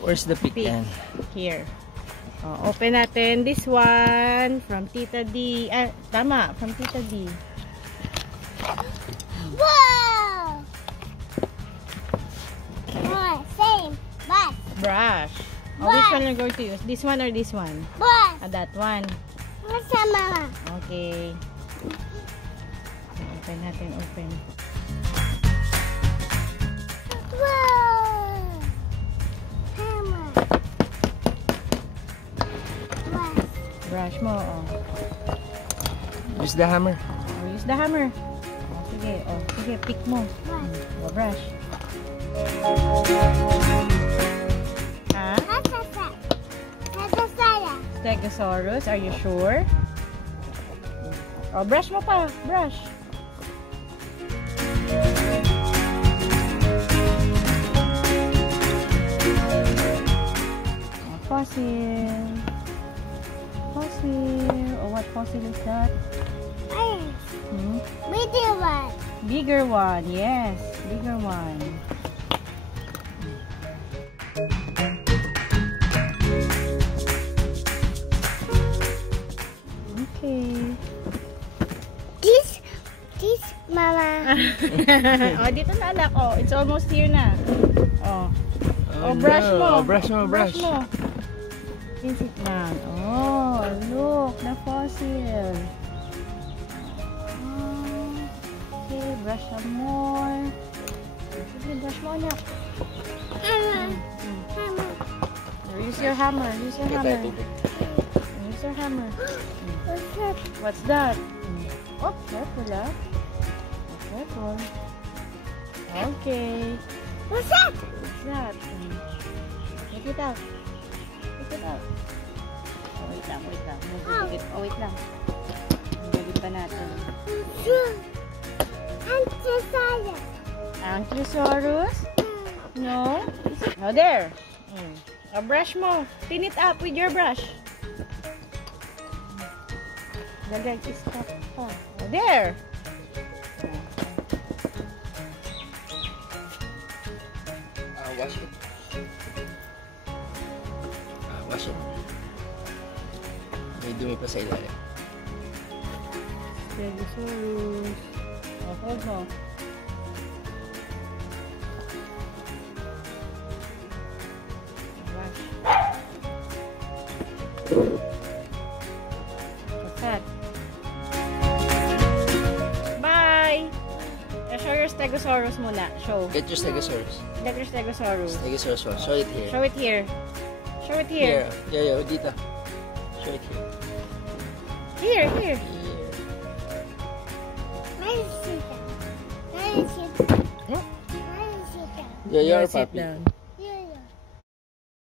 Where's the pick then? Here. Open natin this one from Tita D. Tama, from Tita D. Wow! Same. Brush. Which one are you going to use? This one or this one? Brush. That one. Mama. Okay. Open natin, open. Wow! Hammer. Brush mo, Use the hammer. Use the hammer. Sige, pick mo. Brush. Stegosaurus, are you sure? Brush mo pa. Brush. Fossil. What fossil is that? Bigger one. Bigger one, yes. Bigger one. Okay. This, Mama. Dito na anak. It's almost here na. Brush mo. Brush mo. Pinch it down. Look, the fossil. Okay, brush some more. Sige, brush mo anak. Hammer. Use your hammer. Use your hammer. What's that? Careful ah. Careful. Okay. What's that? Take it out. Wait lang. Wait lang. Galing pa natin. Ankylosaurus? No? There. Brush mo. Pin it up with your brush. Lagay, stop pa. There. Wash it. Wash it. May dumi pa sa ilalim. Stegosaurus. Hold mo. Wash. What's that? Bye! Show your Stegosaurus muna. Show. Get your Stegosaurus. Get your Stegosaurus. Stegosaurus one. Show it here. Show it here. Show it here. Yeah, dito. Show it here. Here. Yeah, you're a puppy.